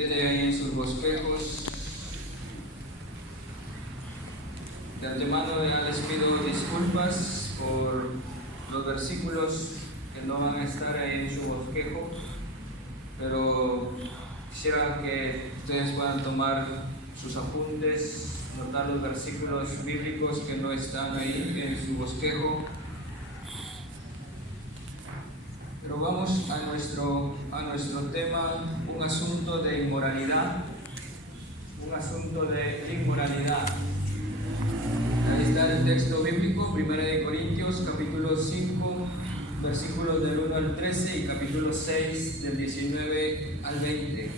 tiene ahí en sus bosquejos. De antemano ya les pido disculpas por los versículos que no van a estar ahí en su bosquejo, pero quisiera que ustedes puedan tomar sus apuntes, notar los versículos bíblicos que no están ahí en su bosquejo. Pero vamos a nuestro tema, un asunto de inmoralidad. Un asunto de inmoralidad. Ahí está el texto bíblico, 1 Corintios, capítulo 5, versículos del 1 al 13 y capítulo 6, del 19 al 20.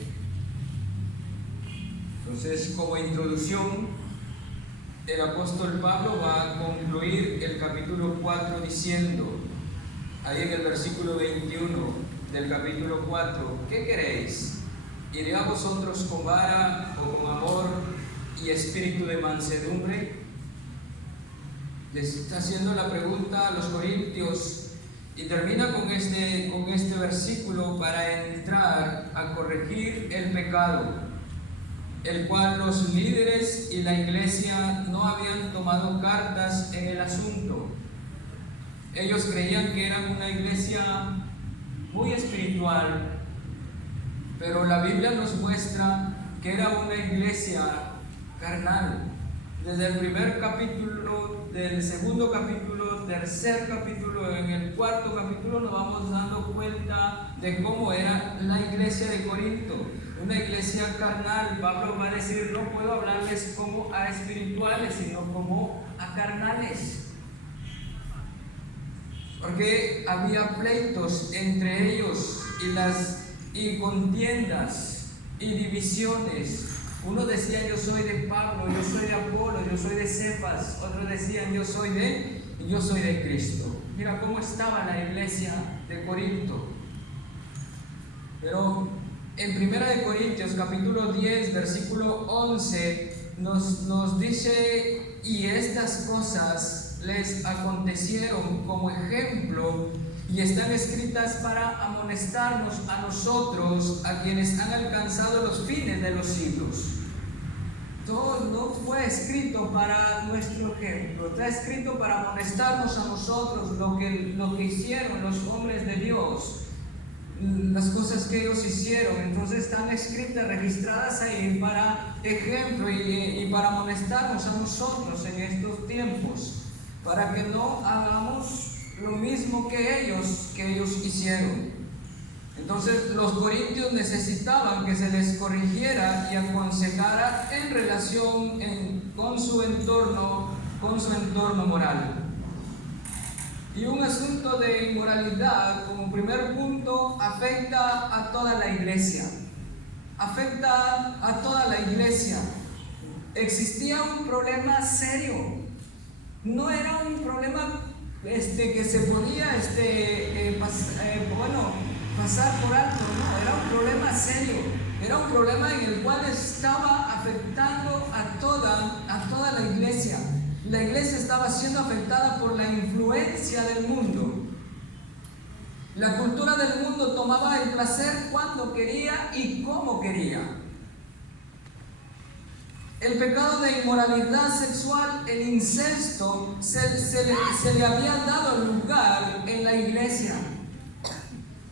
Entonces, como introducción, el apóstol Pablo va a concluir el capítulo 4 diciendo, ahí en el versículo 21 del capítulo 4, ¿qué queréis? ¿Iré a vosotros con vara o con amor y espíritu de mansedumbre? Les está haciendo la pregunta a los corintios y termina con este versículo para entrar a corregir el pecado, el cual los líderes y la iglesia no habían tomado cartas en el asunto. Ellos creían que eran una iglesia muy espiritual, pero la Biblia nos muestra que era una iglesia carnal. Desde el primer capítulo, del segundo capítulo, tercer capítulo, en el cuarto capítulo nos vamos dando cuenta de cómo era la iglesia de Corinto. Una iglesia carnal. Pablo va a decir, no puedo hablarles como a espirituales, sino como a carnales. Porque había pleitos entre ellos y contiendas y divisiones. Uno decía, yo soy de Pablo, yo soy de Apolo, yo soy de Cefas. Otros decían, yo soy de Cristo. Mira cómo estaba la iglesia de Corinto. Pero en 1 Corintios capítulo 10, versículo 11, nos dice, y estas cosas les acontecieron como ejemplo y están escritas para amonestarnos a nosotros, a quienes han alcanzado los fines de los siglos. Todo no fue escrito para nuestro ejemplo, está escrito para amonestarnos a nosotros lo que hicieron los hombres de Dios, las cosas que ellos hicieron. Entonces están escritas, registradas ahí para ejemplo y para amonestarnos a nosotros en estos tiempos, para que no hagamos lo mismo que ellos hicieron. Entonces los corintios necesitaban que se les corrigiera y aconsejara en relación con su entorno moral. Y un asunto de inmoralidad, como primer punto, afecta a toda la iglesia. Afecta a toda la iglesia. Existía un problema serio. No era un problema que se podía pasar por alto, no, era un problema serio, era un problema en el cual estaba afectando a toda la iglesia. La iglesia estaba siendo afectada por la influencia del mundo. La cultura del mundo tomaba el placer cuando quería y cómo quería. El pecado de inmoralidad sexual, el incesto, se le había dado lugar en la iglesia.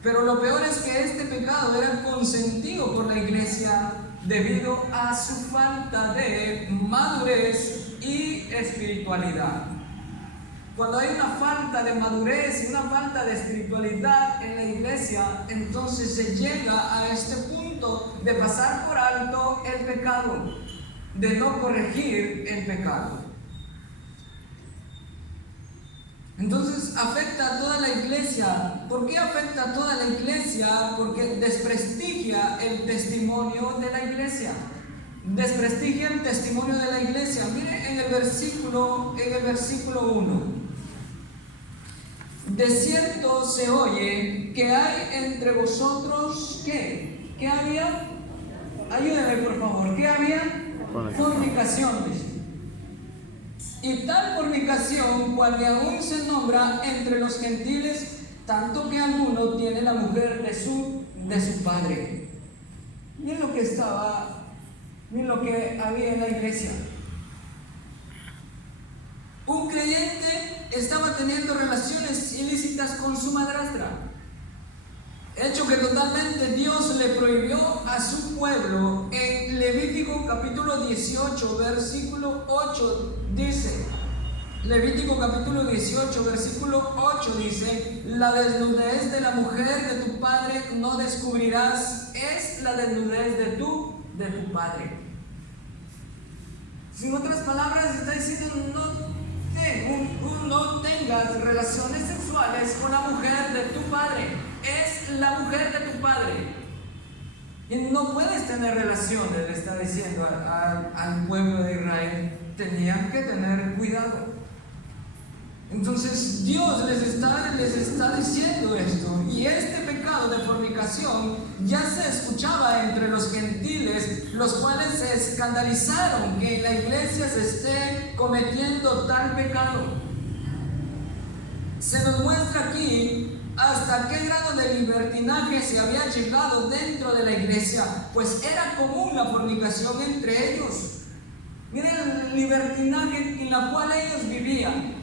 Pero lo peor es que este pecado era consentido por la iglesia debido a su falta de madurez y espiritualidad. Cuando hay una falta de madurez y una falta de espiritualidad en la iglesia, entonces se llega a este punto de pasar por alto el pecado, de no corregir el pecado. Entonces afecta a toda la iglesia. ¿Por qué afecta a toda la iglesia? Porque desprestigia el testimonio de la iglesia. Desprestigia el testimonio de la iglesia. Mire en el versículo 1. De cierto se oye que hay entre vosotros, ¿qué? ¿Qué había? Ayúdame por favor. ¿Qué había? Fornicación. Y tal fornicación, cual de aún se nombra entre los gentiles, tanto que alguno tiene la mujer de su padre. Miren lo que había en la iglesia. Un creyente estaba teniendo relaciones ilícitas con su madrastra, hecho que totalmente Dios le prohibió a su pueblo. En Levítico capítulo 18, versículo 8 dice, Levítico capítulo 18, versículo 8 dice: la desnudez de la mujer de tu padre no descubrirás, es la desnudez de tu padre. En otras palabras, está diciendo: no tengas relaciones sexuales con la mujer de tu padre, es la mujer de tu padre. Y no puedes tener relaciones, le está diciendo al pueblo de Israel. Tenían que tener cuidado. Entonces Dios les está diciendo esto, y este pecado de fornicación ya se escuchaba entre los gentiles, los cuales se escandalizaron que en la iglesia se esté cometiendo tal pecado. Se nos muestra aquí hasta qué grado de libertinaje se había llegado dentro de la iglesia, pues era común la fornicación entre ellos. Miren el libertinaje en la cual ellos vivían.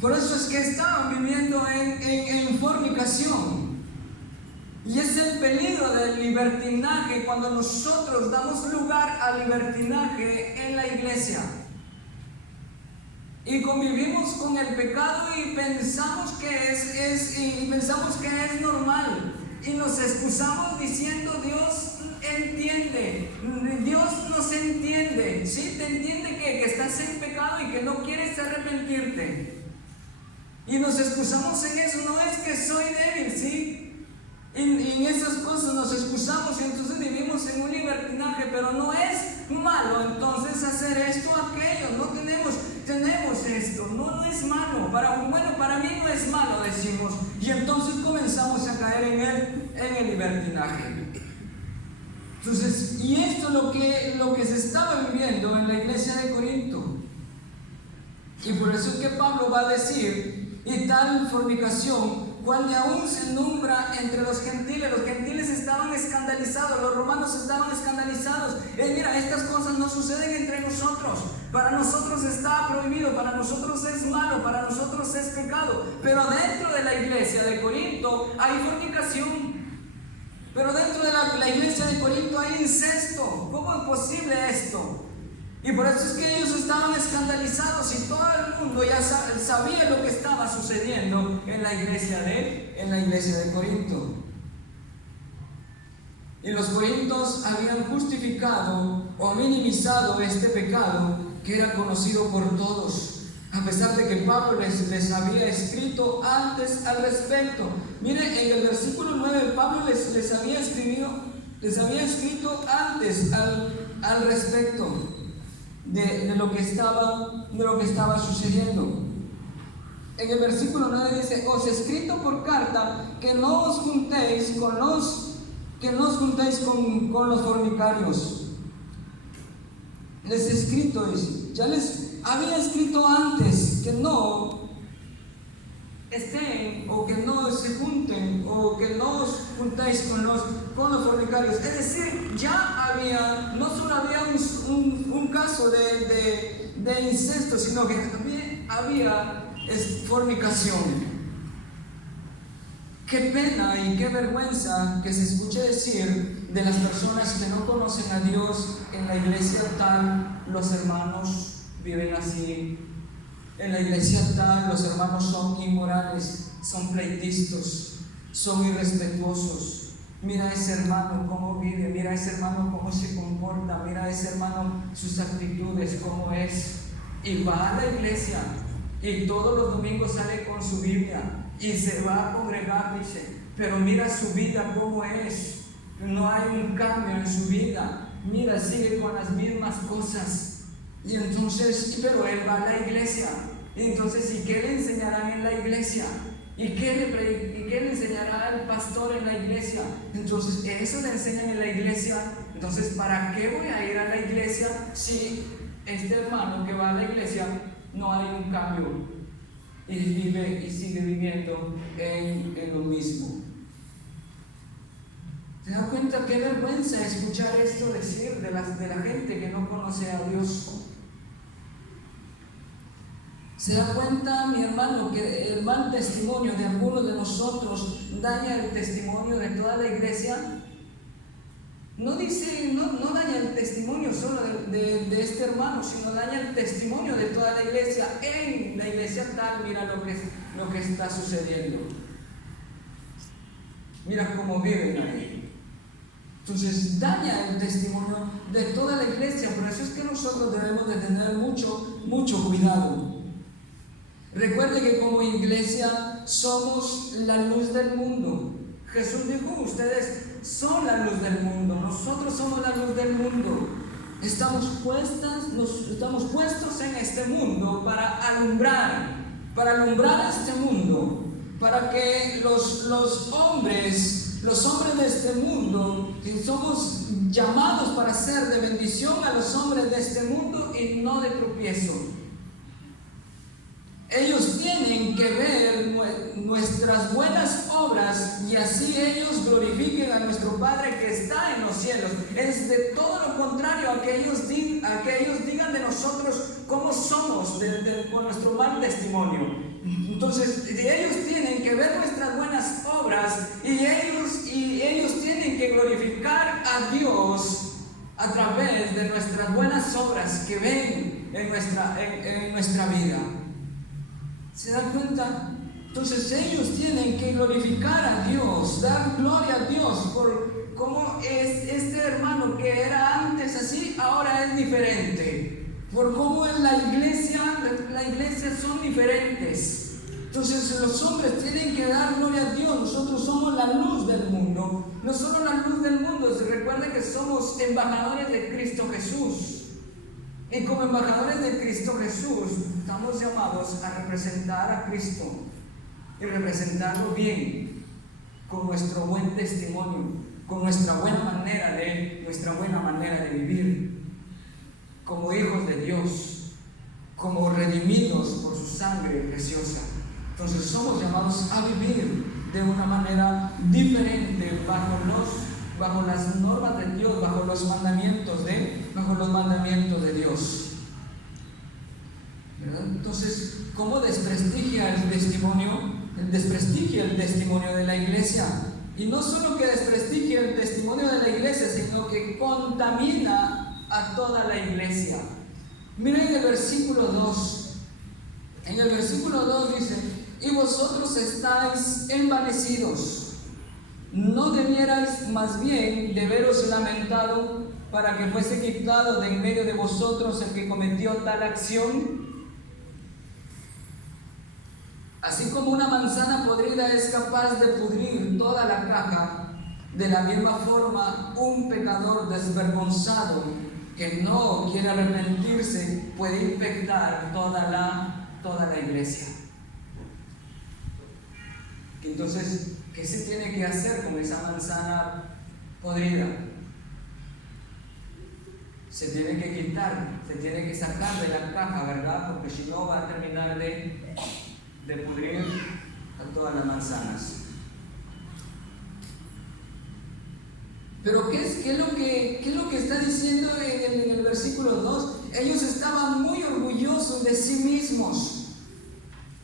Por eso es que estaban viviendo en fornicación. Y es el peligro del libertinaje cuando nosotros damos lugar al libertinaje en la iglesia. Y convivimos con el pecado y pensamos que es normal. Y nos excusamos diciendo: Dios entiende, Dios nos entiende. ¿Sí? Te entiende que estás en pecado y que no quieres arrepentirte. Y nos excusamos en eso. No es que soy débil, ¿sí? En esas cosas nos excusamos y entonces vivimos en un libertinaje, pero no es malo entonces hacer esto o aquello. No tenemos esto, no es malo. Para mí no es malo, decimos, y entonces comenzamos a caer en el libertinaje. Entonces, y esto es lo que se estaba viviendo en la iglesia de Corinto. Y por eso es que Pablo va a decir: y tal fornicación, cual de aún se nombra entre los gentiles estaban escandalizados, los romanos estaban escandalizados. Mira, estas cosas no suceden entre nosotros. Para nosotros está prohibido, para nosotros es malo, para nosotros es pecado. Pero dentro de la iglesia de Corinto hay fornicación. Pero dentro de la iglesia de Corinto hay incesto. ¿Cómo es posible esto? Y por eso es que ellos estaban escandalizados y todo el mundo ya sabía lo que estaba sucediendo en la iglesia de Corinto. Y los corintios habían justificado o minimizado este pecado que era conocido por todos, a pesar de que Pablo les había escrito antes al respecto. Miren, en el versículo 9 Pablo les había escrito antes al respecto de lo que estaba sucediendo. En el versículo 9 dice: os he escrito por carta que no os juntéis con los fornicarios. Les he escrito, dice, ya les había escrito antes que no estén, o que no se junten, o que no os juntéis con los fornicarios. Es decir, ya había, no solo había un caso de incesto, sino que también había fornicación. Qué pena y qué vergüenza que se escuche decir de las personas que no conocen a Dios: en la iglesia tal los hermanos viven así, en la iglesia tal los hermanos son inmorales, son pleitistas, son irrespetuosos. Mira a ese hermano cómo vive, mira a ese hermano cómo se comporta, mira a ese hermano sus actitudes, cómo es. Y va a la iglesia y todos los domingos sale con su Biblia y se va a congregar, dice, pero mira su vida cómo es. No hay un cambio en su vida. Mira, sigue con las mismas cosas. Y entonces, pero él va a la iglesia. Y entonces, ¿y qué le enseñarán en la iglesia? ¿Y qué le enseñará el pastor en la iglesia? Entonces, eso le enseñan en la iglesia. Entonces, ¿para qué voy a ir a la iglesia si este hermano que va a la iglesia no hay un cambio y vive y sigue viviendo en lo mismo? cuenta qué vergüenza escuchar esto decir de la gente que no conoce a Dios. ¿Se da cuenta, mi hermano, que el mal testimonio de algunos de nosotros daña el testimonio de toda la iglesia? No daña el testimonio solo de este hermano, sino daña el testimonio de toda la iglesia. En la iglesia tal, mira lo que está sucediendo. Mira cómo viven ahí. Entonces daña el testimonio de toda la iglesia. Por eso es que nosotros debemos de tener mucho cuidado. Recuerde que como iglesia somos la luz del mundo. Jesús dijo, ustedes son la luz del mundo, nosotros somos la luz del mundo. Estamos puestos en este mundo para alumbrar este mundo, para que los hombres de este mundo, que somos llamados para ser de bendición a los hombres de este mundo y no de tropiezo. Ellos tienen que ver nuestras buenas obras y así ellos glorifiquen a nuestro Padre que está en los cielos. Es de todo lo contrario a que ellos digan de nosotros cómo somos con nuestro mal testimonio. Entonces ellos tienen que ver nuestras buenas obras y ellos tienen que glorificar a Dios a través de nuestras buenas obras que ven en nuestra vida. ¿Se dan cuenta? Entonces ellos tienen que glorificar a Dios, dar gloria a Dios por cómo es este hermano que era antes así, ahora es diferente. Por cómo en la iglesia son diferentes. Entonces los hombres tienen que dar gloria a Dios. Nosotros somos la luz del mundo. No solo la luz del mundo, se recuerda que somos embajadores de Cristo Jesús. Y como embajadores de Cristo Jesús, estamos llamados a representar a Cristo y representarlo bien, con nuestro buen testimonio, con nuestra buena manera de vivir, como hijos de Dios, como redimidos por su sangre preciosa. Entonces somos llamados a vivir de una manera diferente bajo las normas de Dios, bajo los mandamientos de Dios. ¿Verdad? Entonces, ¿cómo desprestigia el testimonio? Desprestigia el testimonio de la iglesia. Y no solo que desprestigia el testimonio de la iglesia, sino que contamina a toda la iglesia. Miren en el versículo 2. En el versículo 2 dice: y vosotros estáis envanecidos. ¿No debierais más bien de veros lamentado para que fuese quitado de en medio de vosotros el que cometió tal acción? Así como una manzana podrida es capaz de pudrir toda la caja, de la misma forma un pecador desvergonzado que no quiere arrepentirse puede infectar toda la iglesia. Entonces, ¿qué se tiene que hacer con esa manzana podrida? Se tiene que quitar, se tiene que sacar de la caja, ¿verdad? Porque si no va a terminar de pudrir a todas las manzanas. Pero ¿qué es lo que está diciendo en el versículo 2? Ellos estaban muy orgullosos de sí mismos.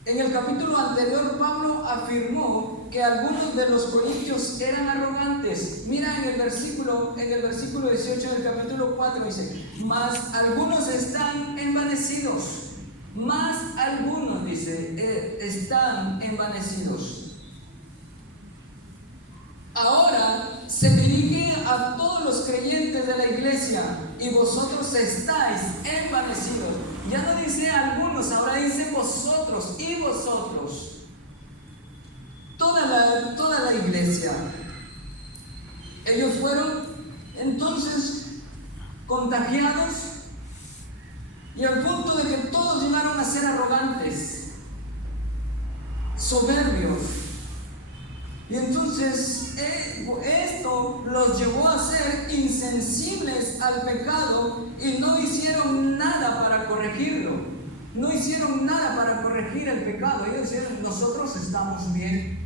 En el capítulo anterior, Pablo afirmó que algunos de los corintios eran arrogantes. Mira en el versículo 18 del capítulo 4 dice: mas algunos están envanecidos. Más algunos, dice, están envanecidos. Ahora se dirige a todos los creyentes de la iglesia: y vosotros estáis envanecidos. Ya no dice algunos, ahora dice vosotros y vosotros. Toda la iglesia. Ellos fueron entonces contagiados, y al punto de que todos llegaron a ser arrogantes, soberbios. Y entonces esto los llevó a ser insensibles al pecado y no hicieron nada para corregirlo. No hicieron nada para corregir el pecado. Ellos dijeron: nosotros estamos bien.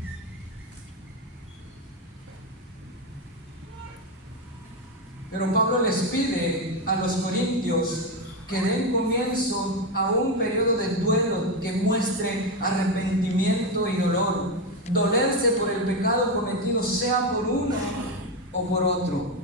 Pero Pablo les pide a los corintios que den comienzo a un periodo de duelo que muestre arrepentimiento y dolor. Dolerse por el pecado cometido, sea por uno o por otro.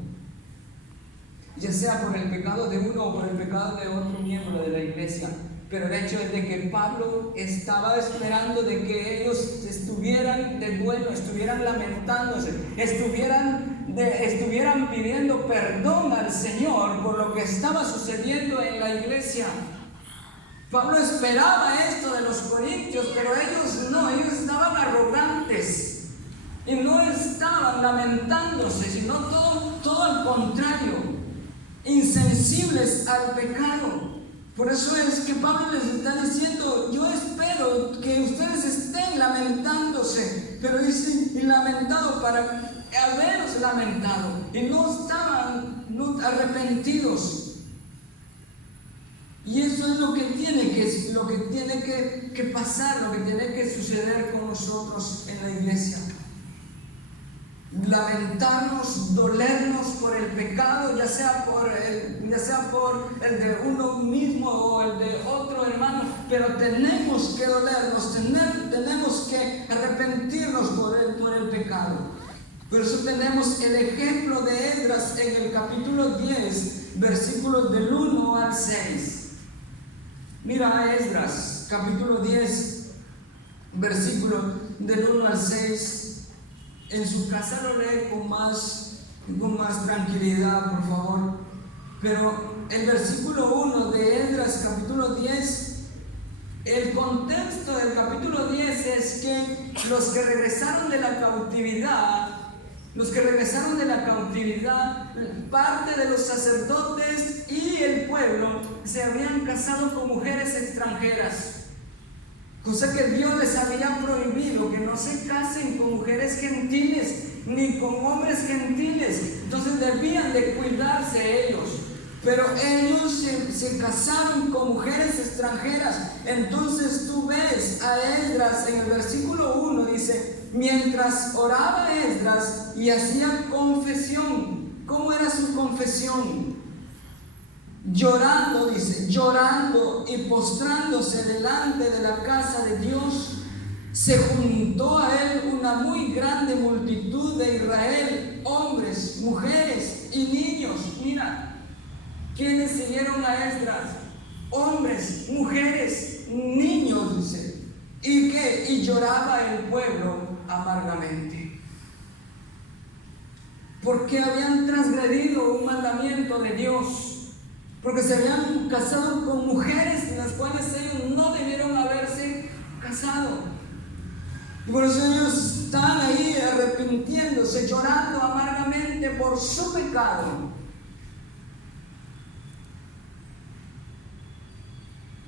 Ya sea por el pecado de uno o por el pecado de otro miembro de la iglesia. Pero el hecho es de que Pablo estaba esperando de que ellos estuvieran de duelo, estuvieran lamentándose, estuvieran pidiendo perdón al Señor por lo que estaba sucediendo en la iglesia. Pablo esperaba esto de los corintios, pero ellos no, ellos estaban arrogantes y no estaban lamentándose, sino todo al contrario, insensibles al pecado. Por eso es que Pablo les está diciendo, yo espero que ustedes estén lamentándose, pero dice, y lamentado para haberos lamentado, y no estaban arrepentidos. Y eso es lo que tiene que pasar, lo que tiene que suceder con nosotros en la iglesia. Lamentarnos, dolernos por el pecado, ya sea por el de uno mismo o el de otro hermano, pero tenemos que dolernos, tenemos que arrepentirnos por el pecado. Por eso tenemos el ejemplo de Esdras en el capítulo 10, versículos del 1 al 6. Mira a Esdras, capítulo 10, versículo del 1 al 6. En su casa lo lee con más tranquilidad, por favor. Pero el versículo 1 de Esdras, capítulo 10, el contexto del capítulo 10 es que los que regresaron de la cautividad, parte de los sacerdotes y el pueblo se habían casado con mujeres extranjeras. Cosa que Dios les había prohibido, que no se casen con mujeres gentiles, ni con hombres gentiles. Entonces debían de cuidarse ellos. Pero ellos se casaron con mujeres extranjeras. Entonces tú ves a Esdras en el versículo 1, dice, mientras oraba Esdras y hacía confesión. ¿Cómo era su confesión? Llorando, dice, llorando y postrándose delante de la casa de Dios, se juntó a él una muy grande multitud de Israel, hombres, mujeres y niños. Mira, ¿quiénes siguieron a Esdras? Hombres, mujeres, niños, dice. Y lloraba el pueblo amargamente. Porque habían transgredido un mandamiento de Dios. Porque se habían casado con mujeres en las cuales ellos no debieron haberse casado. Y por eso ellos están ahí arrepintiéndose, llorando amargamente por su pecado.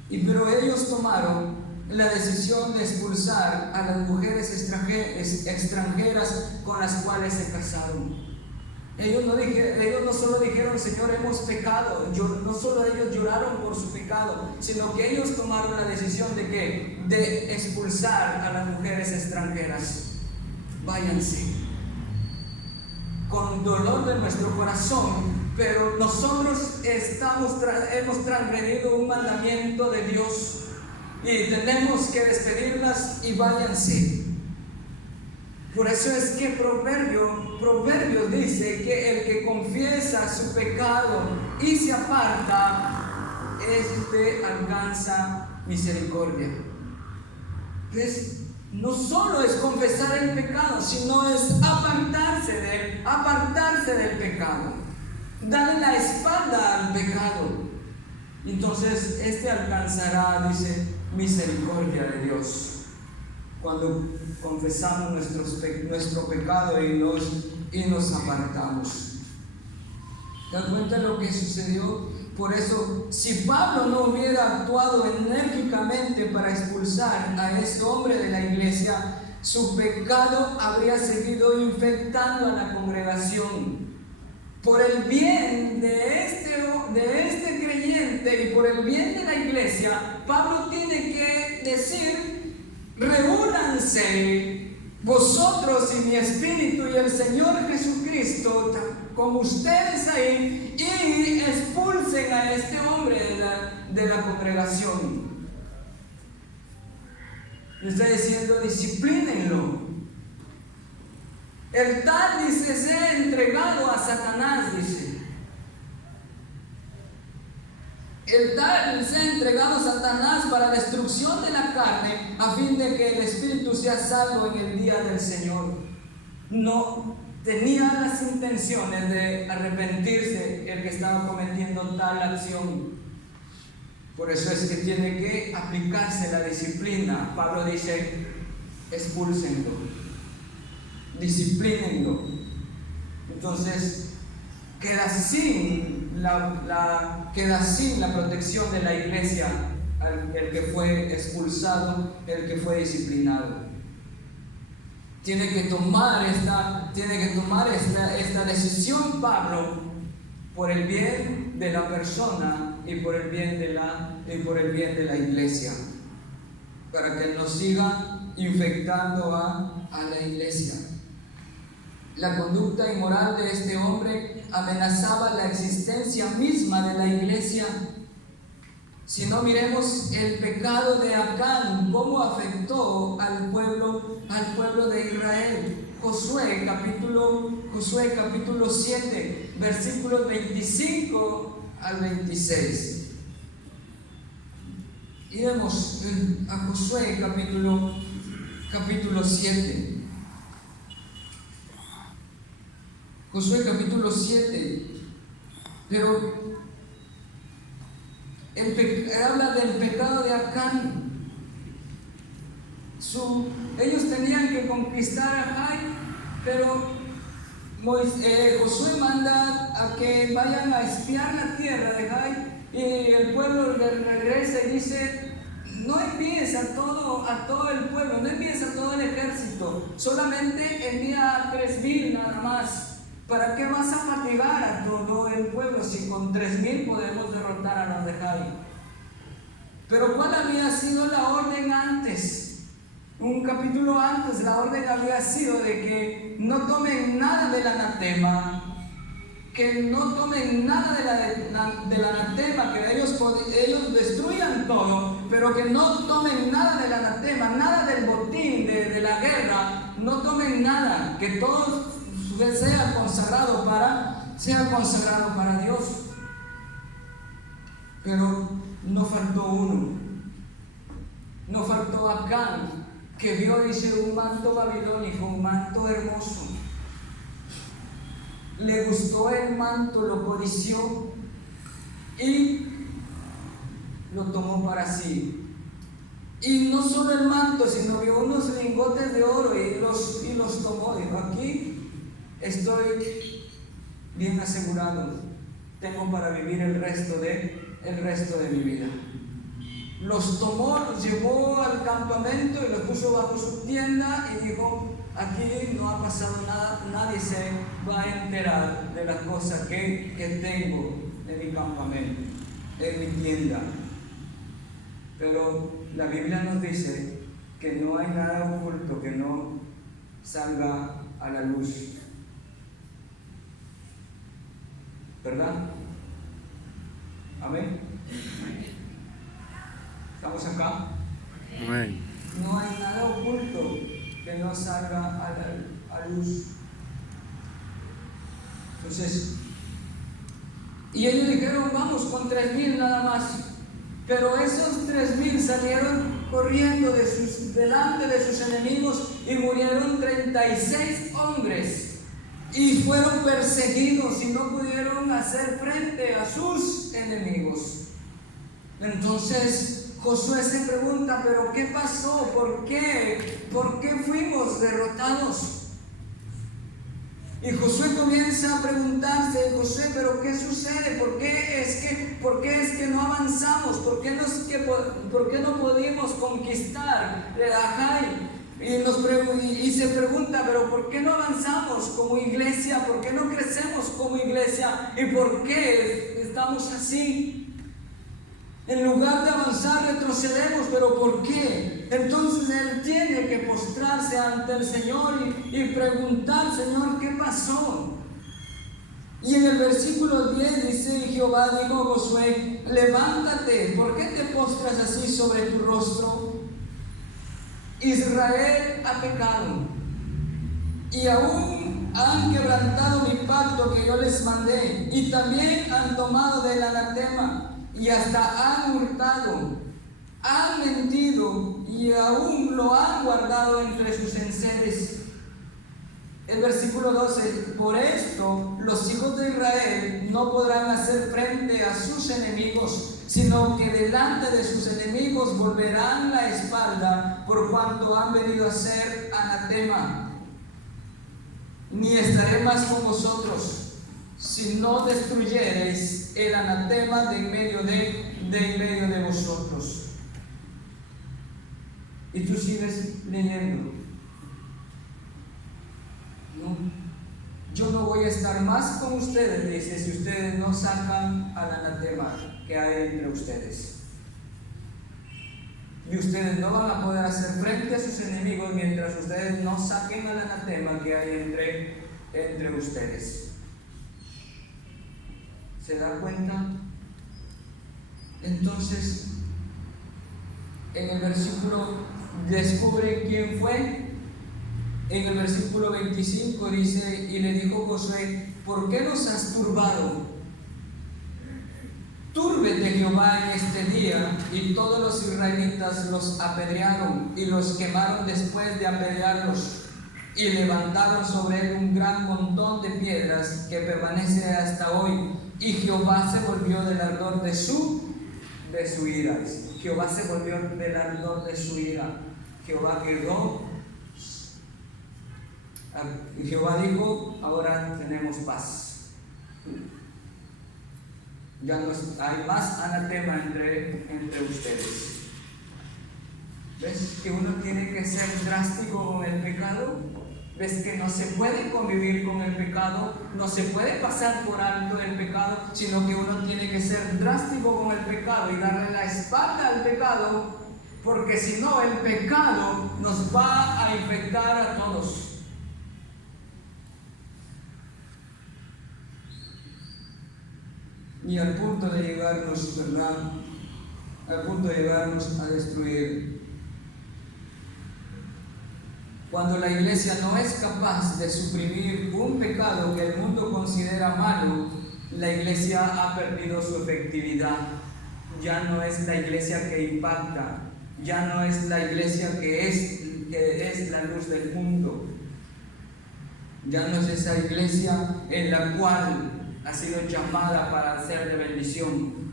Pero ellos tomaron la decisión de expulsar a las mujeres extranjeras con las cuales se casaron. Ellos no solo dijeron, Señor, hemos pecado. No solo ellos lloraron por su pecado, sino que ellos tomaron la decisión de ¿qué? De expulsar a las mujeres extranjeras. Váyanse. Con dolor de nuestro corazón, pero nosotros hemos transgredido un mandamiento de Dios y tenemos que despedirlas y váyanse. Por eso es que Proverbios dice que el que confiesa su pecado y se aparta, alcanza misericordia. Entonces, no solo es confesar el pecado, sino es apartarse del pecado, darle la espalda al pecado. Entonces, alcanzará, dice, misericordia de Dios. Cuando confesamos nuestro pecado y nos apartamos. ¿Te das cuenta de lo que sucedió? Por eso, si Pablo no hubiera actuado enérgicamente para expulsar a este hombre de la iglesia, su pecado habría seguido infectando a la congregación. Por el bien de este creyente y por el bien de la iglesia, Pablo tiene que decir: reúnanse, vosotros y mi espíritu y el Señor Jesucristo con ustedes ahí, y expulsen a este hombre de la congregación. Le está diciendo, disciplínenlo. El tal, dice, sea entregado a Satanás, dice. El tal sea entregado a Satanás para destrucción de la carne, a fin de que el espíritu sea salvo en el día del Señor. No tenía las intenciones de arrepentirse el que estaba cometiendo tal acción. Por eso es que tiene que aplicarse la disciplina. Pablo dice, expúlsenlo, disciplínenlo. Entonces queda sin la protección de la iglesia el que fue expulsado, el que fue disciplinado. Tiene que tomar esta decisión Pablo por el bien de la persona y por el bien de la iglesia, para que no siga infectando a la iglesia. La conducta inmoral de este hombre amenazaba la existencia misma de la iglesia. Si no, miremos el pecado de Acán, cómo afectó al pueblo de Israel. Josué capítulo 7, versículos 25 al 26. Iremos a Josué capítulo 7. Josué capítulo 7, pero habla del pecado de Acán. Ellos tenían que conquistar a Jai, pero Josué manda a que vayan a espiar la tierra de Jai, y el pueblo le regresa y dice, no envíes a todo el pueblo, no envíes a todo el ejército, solamente envía a 3,000 nada más. ¿Para qué vas a fatigar a todo el pueblo si con 3,000 podemos derrotar a los de Jai? Pero ¿cuál había sido la orden antes? Un capítulo antes, la orden había sido de que no tomen nada del anatema, que no tomen nada del anatema, que ellos destruyan todo, pero que no tomen nada del anatema, nada del botín, de la guerra, no tomen nada, que todo sea consagrado para Dios. Pero no faltó uno, no faltó Acán, que vio, dice, un manto babilónico, un manto hermoso. Le gustó el manto, lo codició y lo tomó para sí. Y no solo el manto, sino vio unos lingotes de oro y los tomó. Dijo, aquí estoy bien asegurado, tengo para vivir el resto de mi vida. Los tomó, los llevó al campamento y los puso bajo su tienda y dijo, aquí no ha pasado nada, nadie se va a enterar de las cosas que tengo en mi campamento, en mi tienda. Pero la Biblia nos dice que no hay nada oculto que no salga a la luz. ¿Verdad? Amén. ¿Estamos acá? Amén. No hay nada oculto que no salga a luz. Entonces, y ellos dijeron, vamos con 3,000 nada más. Pero esos 3,000 salieron corriendo delante de sus enemigos y murieron 36 hombres. Y fueron perseguidos y no pudieron hacer frente a sus enemigos. Entonces Josué se pregunta, ¿pero qué pasó? ¿Por qué fuimos derrotados? Y Josué comienza a preguntarse, Josué, ¿pero qué sucede? ¿Por qué es que no avanzamos? ¿Por qué no pudimos conquistar a Jai? Y se pregunta, ¿pero por qué no avanzamos como iglesia? ¿Por qué no crecemos como iglesia? ¿Y por qué estamos así? En lugar de avanzar, retrocedemos. ¿Pero por qué? Entonces él tiene que postrarse ante el Señor y preguntar, Señor, ¿qué pasó? Y en el versículo 10 dice, Jehová dijo a Josué, levántate, ¿por qué te postras así sobre tu rostro? Israel ha pecado y aún han quebrantado mi pacto que yo les mandé, y también han tomado del anatema y hasta han hurtado, han mentido y aún lo han guardado entre sus enseres. El versículo 12, por esto los hijos de Israel no podrán hacer frente a sus enemigos, sino que delante de sus enemigos volverán la espalda, por cuanto han venido a ser anatema. Ni estaré más con vosotros, si no destruyereis el anatema de en medio de vosotros. Y tú sigues leyendo. No, yo no voy a estar más con ustedes, dice, si ustedes no sacan al anatema que hay entre ustedes. Y ustedes no van a poder hacer frente a sus enemigos mientras ustedes no saquen al anatema que hay entre ustedes. ¿Se da cuenta? Entonces, en el versículo descubren quién fue. En el versículo 25 dice, y le dijo Josué, ¿por qué nos has turbado? Túrbete Jehová en este día. Y todos los israelitas los apedrearon y los quemaron después de apedrearlos, y levantaron sobre él un gran montón de piedras que permanece hasta hoy. Y Jehová se volvió del ardor de su ira. Jehová se volvió del ardor de su ira. Jehová quedó. Jehová dijo, ahora tenemos paz. Ya no hay más anatema entre ustedes. ¿Ves que uno tiene que ser drástico con el pecado? ¿Ves que no se puede convivir con el pecado? No se puede pasar por alto el pecado, sino que uno tiene que ser drástico con el pecado y darle la espalda al pecado, porque si no, el pecado nos va a infectar a todos. Y al punto de llevarnos, ¿verdad? Al punto de llevarnos a destruir. Cuando la iglesia no es capaz de suprimir un pecado que el mundo considera malo, la iglesia ha perdido su efectividad. Ya no es la iglesia que impacta, ya no es la iglesia que es la luz del mundo. Ya no es esa iglesia en la cual ha sido llamada para ser de bendición.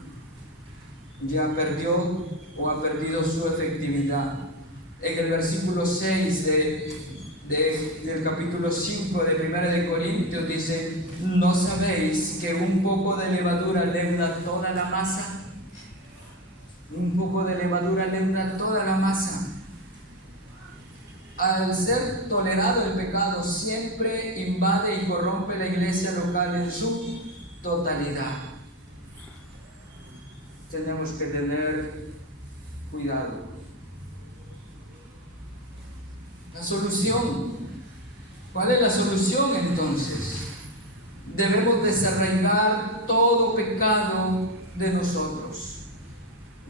Ya perdió o ha perdido su efectividad. En el versículo 6 del capítulo 5 de 1 de Corintios dice, ¿no sabéis que un poco de levadura leuda toda la masa? Un poco de levadura leuda toda la masa. Al ser tolerado el pecado, siempre invade y corrompe la iglesia local en su totalidad. Tenemos que tener cuidado. La solución. ¿Cuál es la solución entonces? Debemos desarraigar todo pecado de nosotros.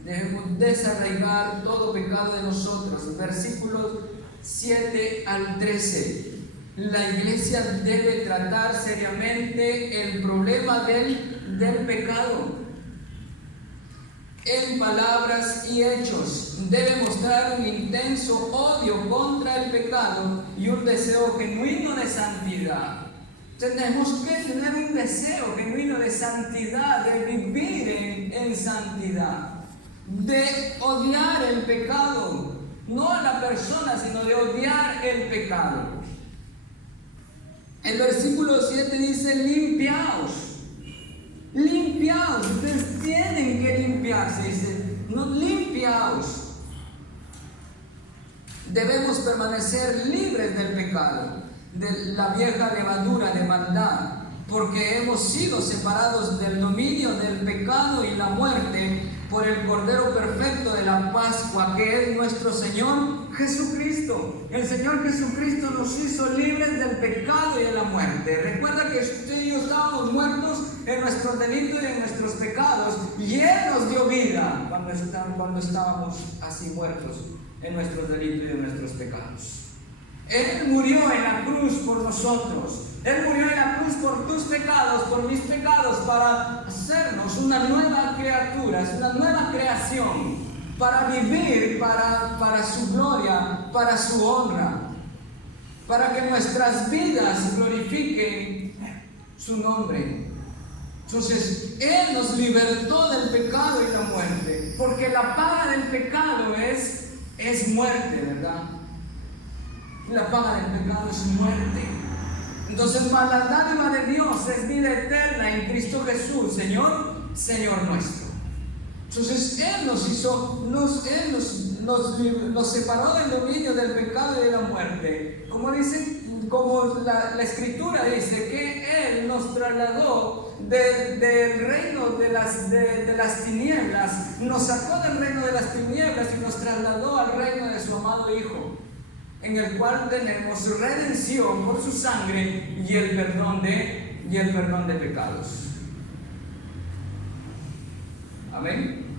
Debemos desarraigar todo pecado de nosotros. Versículos 7 al 13. La iglesia debe tratar seriamente el problema del pecado. En palabras y hechos debe mostrar un intenso odio contra el pecado y un deseo genuino de santidad. Tenemos que tener un deseo genuino de santidad, de vivir en santidad, de odiar el pecado, no a la persona, sino de odiar el pecado. El versículo 7 dice, limpiaos. Limpiaos, ustedes tienen que limpiarse, dice, no, limpiaos. Debemos permanecer libres del pecado, de la vieja levadura de maldad, porque hemos sido separados del dominio del pecado y la muerte por el Cordero perfecto de la Pascua, que es nuestro Señor Jesucristo. El Señor Jesucristo nos hizo libres del pecado y de la muerte. Recuerda que usted y yo estábamos muertos en nuestros delitos y en nuestros pecados, y Él nos dio vida cuando estábamos así muertos en nuestros delitos y en nuestros pecados. Él murió en la cruz por nosotros. Él murió en la cruz por tus pecados, por mis pecados, para hacernos una nueva criatura, una nueva creación, para vivir para su gloria, para su honra, para que nuestras vidas glorifiquen su nombre. Entonces, Él nos libertó del pecado y la muerte, porque la paga del pecado es muerte, ¿verdad? La paga del pecado es muerte. Entonces, más la dádiva de Dios es vida eterna en Cristo Jesús, Señor nuestro. Entonces, Él nos hizo, nos separó del dominio del pecado y de la muerte. Como dice, como la Escritura dice, que Él nos trasladó del reino de las tinieblas, nos sacó del reino de las tinieblas y nos trasladó al reino de su amado Hijo, en el cual tenemos redención por su sangre y el perdón de pecados. Amén.